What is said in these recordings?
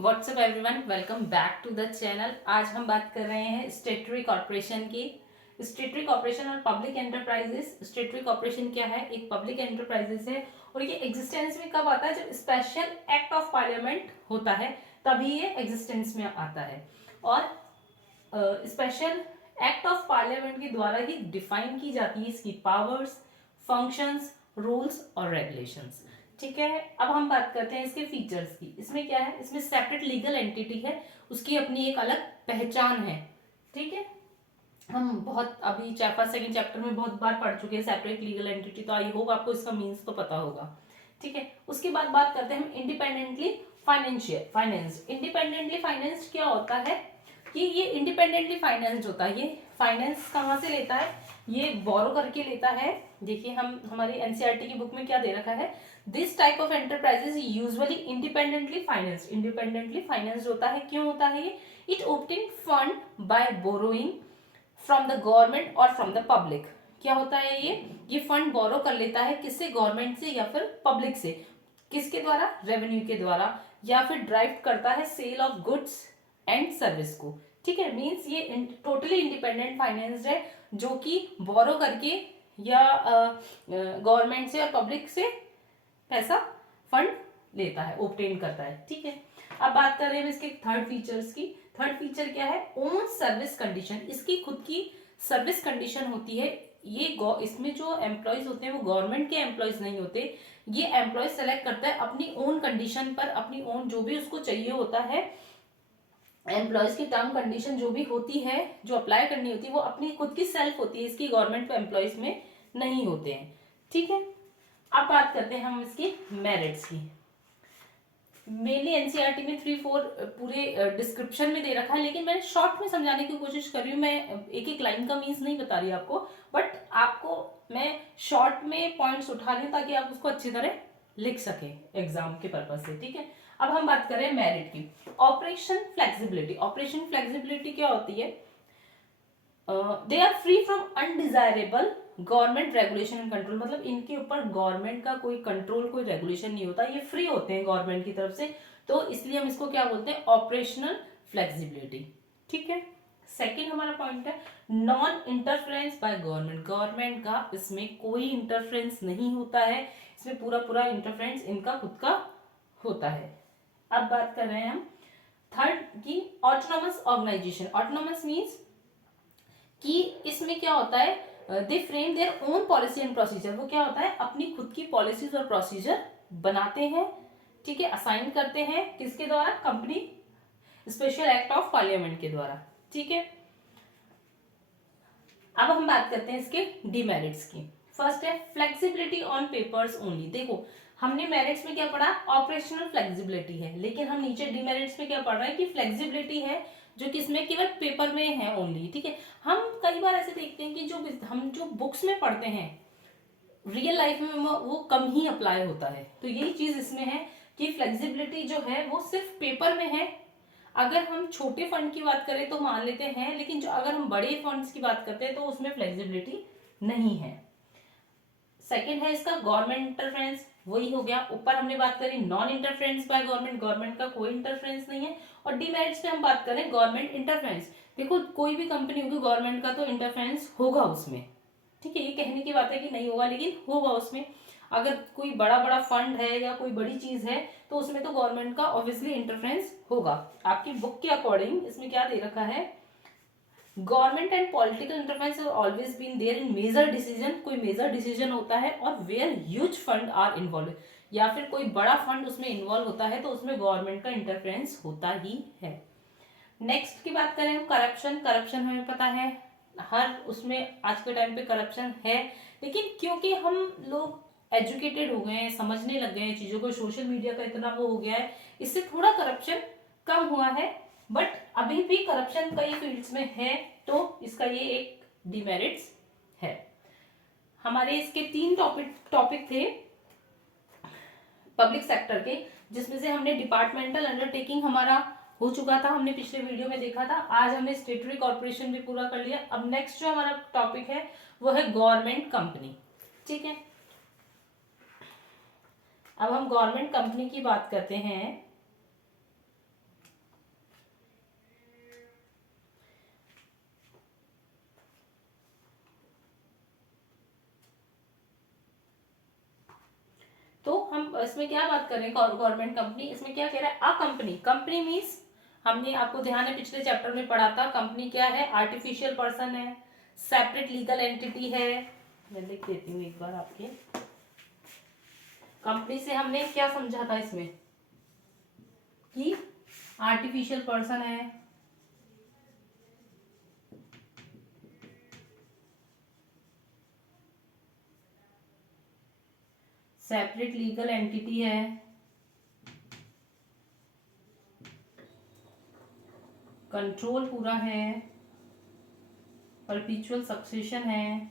WhatsApp everyone, welcome back to the channel. आज हम बात कर रहे हैं स्टेट्यूटरी कॉर्पोरेशन की। स्टेट्यूटरी कॉर्पोरेशन और पब्लिक एंटरप्राइजेस। स्टेट्यूटरी कॉर्पोरेशन क्या है? एक पब्लिक एंटरप्राइजेस है और ये एग्जिस्टेंस में कब आता है? जब स्पेशल एक्ट ऑफ पार्लियामेंट होता है तभी ये एग्जिस्टेंस में आता है। और स्पेशल एक्ट ऑफ पार्लियामेंट के द्वारा ही डिफाइन की जाती है इसकी पावर्स, फंक्शंस, रूल्स और रेगुलेशंस। ठीक है, अब हम बात करते हैं इसके फीचर्स की। इसमें क्या है? इसमें सेपरेट लीगल एंटिटी है, उसकी अपनी एक अलग पहचान है। ठीक है, हम बहुत अभी फर्स्ट सेकंड चैप्टर में बहुत बार पढ़ चुके हैं सेपरेट लीगल एंटिटी, तो आई होप आपको इसका मीन्स तो पता होगा। ठीक है, उसके बाद बात करते हैं हम इंडिपेंडेंटली फाइनेंस। इंडिपेंडेंटली फाइनेंस क्या होता है कि ये इंडिपेंडेंटली फाइनेंस्ड होता है। ये फाइनेंस कहाँ से लेता है? ये बोरो करके लेता है। देखिए, हम हमारी एनसीईआरटी की बुक में क्या दे रखा है? This type of enterprises usually independently financed. Independently financed होता है। क्यों होता है ये? It obtain fund by borrowing from the government और फ्रॉम द पब्लिक। क्या होता है ये फंड बोरो कर लेता है किससे? गवर्नमेंट से या फिर पब्लिक से। किसके द्वारा? रेवेन्यू के द्वारा, या फिर ड्राइव करता है sale of goods and service को। ठीक है, मींस ये टोटली इंडिपेंडेंट फाइनेंस है, जो कि बोरो करके या गवर्नमेंट से और पब्लिक से पैसा फंड लेता है, ऑब्टेन करता है। ठीक है, अब बात कर रहे हैं इसके थर्ड फीचर्स की। थर्ड फीचर क्या है? Own service condition. इसकी खुद की सर्विस कंडीशन होती है। ये इसमें जो एम्प्लॉयज होते हैं वो गवर्नमेंट के एम्प्लॉयज नहीं होते। ये एम्प्लॉयज सेलेक्ट करता है अपनी ओन कंडीशन पर, अपनी ओन जो भी उसको चाहिए होता है। एम्प्लॉयज की टर्म कंडीशन जो भी होती है, जो अप्लाई करनी होती है, वो अपनी खुद की सेल्फ होती है, इसकी गवर्नमेंट एम्प्लॉयज में नहीं होते हैं। ठीक है, अब बात करते हैं हम इसकी मेरिट्स की। मेनली एनसीईआरटी में 3-4 पूरे डिस्क्रिप्शन में दे रखा है, लेकिन मैंने शॉर्ट में समझाने की कोशिश कर रही हूँ। मैं एक एक लाइन का मीन्स नहीं बता रही आपको, बट आपको मैं शॉर्ट में पॉइंट्स उठा रही हूँ ताकि आप उसको अच्छी तरह लिख सके एग्जाम के पर्पज से। ठीक है, अब हम बात करें मेरिट की। Operation flexibility. ऑपरेशन फ्लेक्सिबिलिटी क्या होती है? They are free from undesirable government regulation and control. मतलब इनके ऊपर गवर्नमेंट का कोई कंट्रोल, कोई रेगुलेशन नहीं होता, ये फ्री होते हैं गवर्नमेंट की तरफ से, तो इसलिए हम इसको क्या बोलते हैं? Operational flexibility. ठीक है, सेकेंड हमारा पॉइंट है non interference by government. Government का इसमें कोई इंटरफेरेंस नहीं होता है, इसमें पूरा पूरा इंटरफेरेंस इनका खुद का होता है। अब बात कर रहे हैं हम थर्ड की ऑटोनोमस ऑर्गेनाइजेशन। ऑटोनोमस मीन्स कि इसमें क्या होता है? They frame their own policy and procedure. वो क्या होता है? अपनी खुद की पॉलिसीज और प्रोसीजर बनाते हैं। ठीक है, असाइन करते हैं किसके द्वारा? Company special act of parliament के द्वारा। ठीक है, अब हम बात करते हैं इसके डिमेरिट्स की। फर्स्ट है फ्लेक्सिबिलिटी ऑन पेपर्स ओनली। देखो, हमने मेरिट्स में क्या पढ़ा? ऑपरेशनल फ्लेक्सिबिलिटी है, लेकिन हम नीचे डिमेरिट्स में क्या पढ़ रहे हैं कि फ्लेक्सिबिलिटी है जो किसमें? केवल पेपर में है ओनली। ठीक है, हम कई बार ऐसे देखते हैं कि हम जो बुक्स में पढ़ते हैं रियल लाइफ में वो कम ही अप्लाई होता है। तो यही चीज इसमें है कि फ्लेक्सिबिलिटी जो है वो सिर्फ पेपर में है। अगर हम छोटे फंड की बात करें तो मान लेते हैं, लेकिन जो अगर हम बड़े फंड्स की बात करते हैं तो उसमें फ्लेक्सिबिलिटी नहीं है। सेकंड है इसका गवर्नमेंट इंटरफेरेंस, वही हो गया। ऊपर हमने बात करी non interference by government, government का कोई इंटरफेरेंस नहीं है। और डीमेरिट्स पे हम बात करें गवर्नमेंट इंटरफेरेंस। देखो, कोई भी कंपनी होगी गवर्नमेंट का तो इंटरफेरेंस होगा उसमें। ठीक है, ये कहने की बात है कि नहीं होगा, लेकिन होगा उसमें। अगर कोई बड़ा बड़ा फंड है या कोई बड़ी चीज है तो उसमें तो गवर्नमेंट का ऑब्वियसली इंटरफेरेंस होगा। आपकी बुक के अकॉर्डिंग इसमें क्या दे रखा है? Government and political interference have always been there in major decision. कोई मेजर डिसीजन होता है और where huge fund are involve, या फिर कोई बड़ा फंड उसमें इन्वॉल्व होता है तो उसमें गवर्नमेंट का इंटरफेरेंस होता ही है। नेक्स्ट की बात करें हम करप्शन। करप्शन हमें पता है हर उसमें आज के टाइम पे करप्शन है, लेकिन क्योंकि हम लोग एजुकेटेड हो गए हैं, समझने लग गए हैं चीजों को, सोशल मीडिया का इतना वो हो गया है, इससे थोड़ा करप्शन कम हुआ है। बट अभी भी करप्शन कई फील्ड्स में है, तो इसका ये एक डिमेरिट्स है। हमारे इसके 3 टॉपिक थे पब्लिक सेक्टर के, जिसमें से हमने डिपार्टमेंटल अंडरटेकिंग हमारा हो चुका था, हमने पिछले वीडियो में देखा था। आज हमने स्टेट्यूटरी कॉर्पोरेशन भी पूरा कर लिया। अब नेक्स्ट जो हमारा टॉपिक है वो है गवर्नमेंट कंपनी। ठीक है, अब हम गवर्नमेंट कंपनी की बात करते हैं। इसमें क्या बात कर रहे हैं, गवर्नमेंट कंपनी, इसमें क्या कह रहा है, अ कंपनी, कंपनी मीन्स हमने आपको ध्यान है पिछले चैप्टर में पढ़ा था, कंपनी क्या है, आर्टिफिशियल पर्सन है, सेपरेट लीगल एंटिटी है। मैं लिख देती हूँ एक बार आपके, कंपनी से हमने क्या समझा था इसमें कि आर्टिफिशियल पर्सन है, सेपरेट लीगल एंटिटी है, कंट्रोल पूरा है, परपेचुअल सक्सेशन है,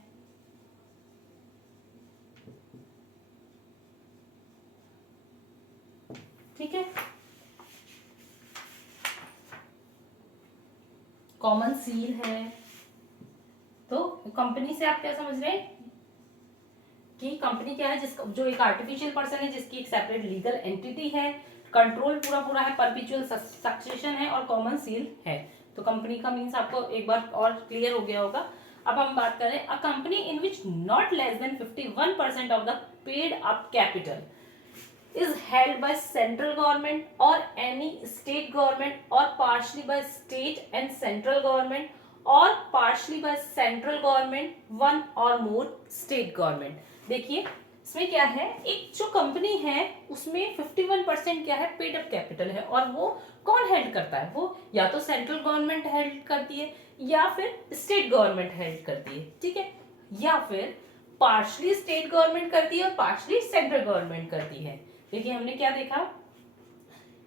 ठीक है, कॉमन सील है। तो कंपनी से आप क्या समझ रहे हैं कि कंपनी क्या है, जिसका जो एक आर्टिफिशियल पर्सन है, जिसकी एक सेपरेट लीगल एंटिटी है, कंट्रोल पूरा पूरा है, परपेचुअल सक्सेशन है और कॉमन सील है। तो कंपनी का मीन्स आपको एक बार और क्लियर हो गया होगा। अब हम बात करें, a company in which not less than 51% of the paid up capital is held by central government or any state government or partially by state and central government or partially by central government, one or more state government। देखिए इसमें क्या है, एक जो company है उसमें 51% क्या है, पेड अप कैपिटल है, और वो कौन हेल्ड करता है, वो या तो सेंट्रल गवर्नमेंट हेल्ड करती है या फिर स्टेट गवर्नमेंट हेल्ड करती है, ठीक है, या फिर पार्शली स्टेट गवर्नमेंट करती है और पार्शली सेंट्रल गवर्नमेंट करती है। देखिए हमने क्या देखा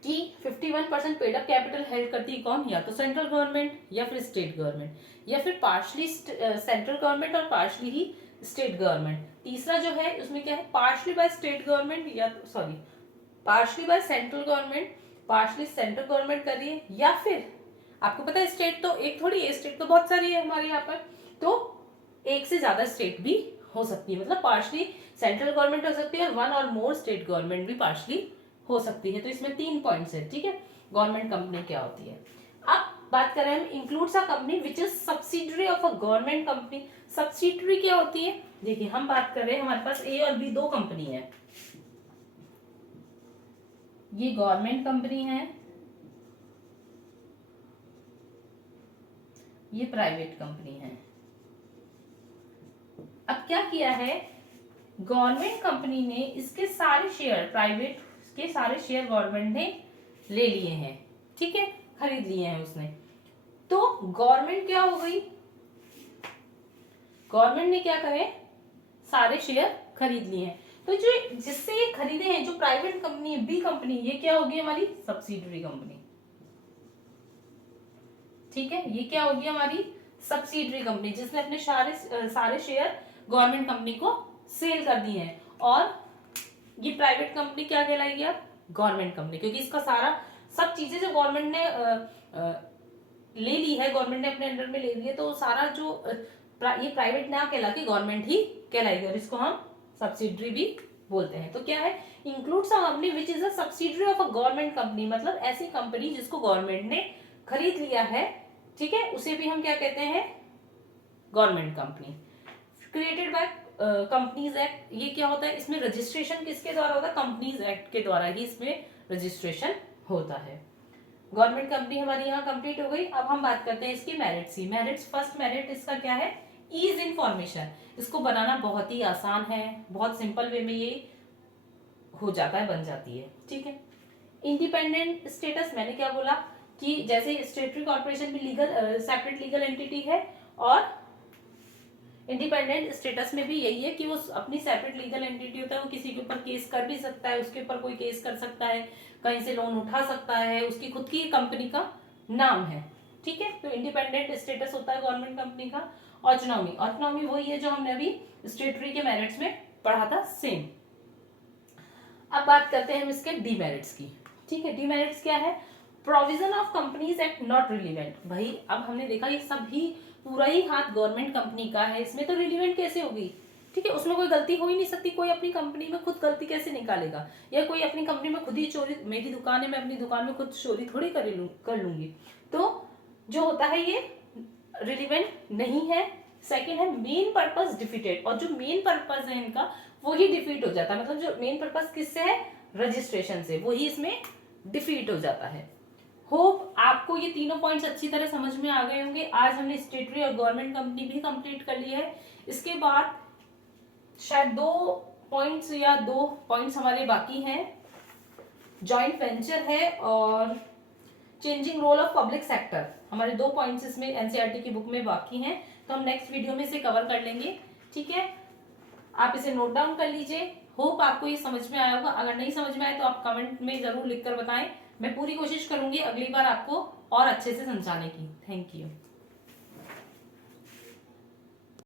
कि 51% पेड अप कैपिटल हेल्ड करती है कौन, या तो सेंट्रल गवर्नमेंट या फिर स्टेट गवर्नमेंट, या फिर पार्शली सेंट्रल गवर्नमेंट और पार्शली ही स्टेट गवर्नमेंट। तीसरा जो है उसमें क्या है, पार्शली बाय स्टेट गवर्नमेंट या sorry partially by central government, partially central government कर रही है, या फिर आपको पता है स्टेट तो एक थोड़ी है, स्टेट तो बहुत सारी है हमारे यहाँ पर, तो एक से ज्यादा स्टेट भी हो सकती है, मतलब पार्शली सेंट्रल गवर्नमेंट हो सकती है और वन और मोर स्टेट गवर्नमेंट भी पार्शली हो सकती है। तो इसमें 3 पॉइंट्स है, ठीक है, गवर्नमेंट कंपनी क्या होती है। अब बात करें हम, includes a company which is subsidiary of a government company. Subsidiary क्या होती है, देखिए हम बात कर रहे हैं, हमारे पास ए और बी दो कंपनी है, ये गवर्नमेंट कंपनी है, ये प्राइवेट कंपनी है। अब क्या किया है, गवर्नमेंट कंपनी ने इसके सारे शेयर, प्राइवेट के सारे शेयर गवर्नमेंट ने ले लिए हैं, ठीक है, खरीद लिए हैं उसने। तो गवर्नमेंट क्या हो गई, गवर्नमेंट ने क्या करे, सारे शेयर खरीद लिए हैं। तो जो जिससे ये खरीदे हैं, जो प्राइवेट कंपनी है, बी कंपनी, ये क्या होगी हमारी सब्सिडरी कंपनी, ठीक है, ये क्या होगी हमारी सब्सिडरी कंपनी, जिसने अपने सारे शेयर गवर्नमेंट कंपनी को सेल कर दिए हैं। और ये प्राइवेट कंपनी क्या कहलाएगी अब, गवर्नमेंट कंपनी, क्योंकि इसका सारा सब चीजें जो गवर्नमेंट ने ले ली है, गवर्नमेंट ने अपने अंडर में ले ली है, तो सारा जो ये प्राइवेट ना कहला के गवर्नमेंट ही कहलाएगी, और इसको हम सब्सिडरी भी बोलते हैं। तो क्या है, includes a company which is a subsidiary of a government company, मतलब ऐसी कंपनी जिसको गवर्नमेंट ने खरीद लिया है, ठीक है, उसे भी हम क्या कहते हैं, government company. Created by companies act, ये क्या होता है, इसमें रजिस्ट्रेशन किसके द्वारा होता है, कंपनीज एक्ट के द्वारा ही इसमें रजिस्ट्रेशन होता है। गवर्नमेंट कंपनी हमारी यहाँ कंप्लीट हो गई। अब हम बात करते हैं इसकी मेरिट्स की। मेरिट्स, फर्स्ट मेरिट इसका क्या है, ईज इन फॉर्मेशन, इसको बनाना बहुत ही आसान है, बहुत सिंपल वे में ये हो जाता है, बन जाती है, ठीक है। इंडिपेंडेंट स्टेटस, मैंने क्या बोला कि जैसे स्टेटरी कॉर्पोरेशन भी लीगल सेपरेट लीगल एंटिटी है, और इंडिपेंडेंट स्टेटस में भी यही है कि वो अपनी सेपरेट लीगल एंटिटी होता है, वो किसी के ऊपर केस कर भी सकता है, उसके ऊपर कोई केस कर सकता है, कहीं से लोन उठा सकता है, उसकी खुद की कंपनी का नाम है, ठीक है। तो इंडिपेंडेंट स्टेटस होता है गवर्नमेंट कंपनी का। ऑटोनॉमी, ऑटोनॉमी वही है जो हमने अभी स्टेटरी के मेरिट्स में पढ़ा था, सेम। अब बात करते हैं हम इसके डीमेरिट्स की, ठीक है। डीमेरिट्स क्या है, provision of companies act not relevant. भाई अब हमने देखा ये सभी पूरा ही हाथ गवर्नमेंट कंपनी का है, इसमें तो रिलीवेंट कैसे होगी, ठीक है, उसमें कोई गलती हो ही नहीं सकती, कोई अपनी कंपनी में खुद गलती कैसे निकालेगा, या कोई अपनी कंपनी में खुद ही चोरी, मेरी दुकान है, मैं अपनी दुकान में खुद चोरी थोड़ी कर लूंगी, तो जो होता है ये रिलीवेंट नहीं है। सेकेंड है मेन पर्पस डिफीटेड, और जो मेन पर्पस है इनका वही डिफीट हो जाता है, मतलब जो मेन पर्पस किससे है, रजिस्ट्रेशन से, वही इसमें डिफीट हो जाता है। होप आपको ये तीनों पॉइंट्स अच्छी तरह समझ में आ गए होंगे। आज हमने स्टेटरी और गवर्नमेंट कंपनी भी कंप्लीट कर ली है। इसके बाद शायद 2 पॉइंट्स हमारे बाकी हैं, जॉइंट वेंचर है और changing role of public sector. हमारे 2 पॉइंट्स इसमें एनसीईआरटी की बुक में बाकी हैं, तो हम नेक्स्ट वीडियो में इसे कवर कर लेंगे। ठीक है, आप इसे नोट डाउन कर लीजिए। होप आपको ये समझ में आया होगा। अगर नहीं समझ में आए तो आप कमेंट में जरूर लिखकर बताएं। मैं पूरी कोशिश करूंगी अगली बार आपको और अच्छे से समझाने की। Thank you.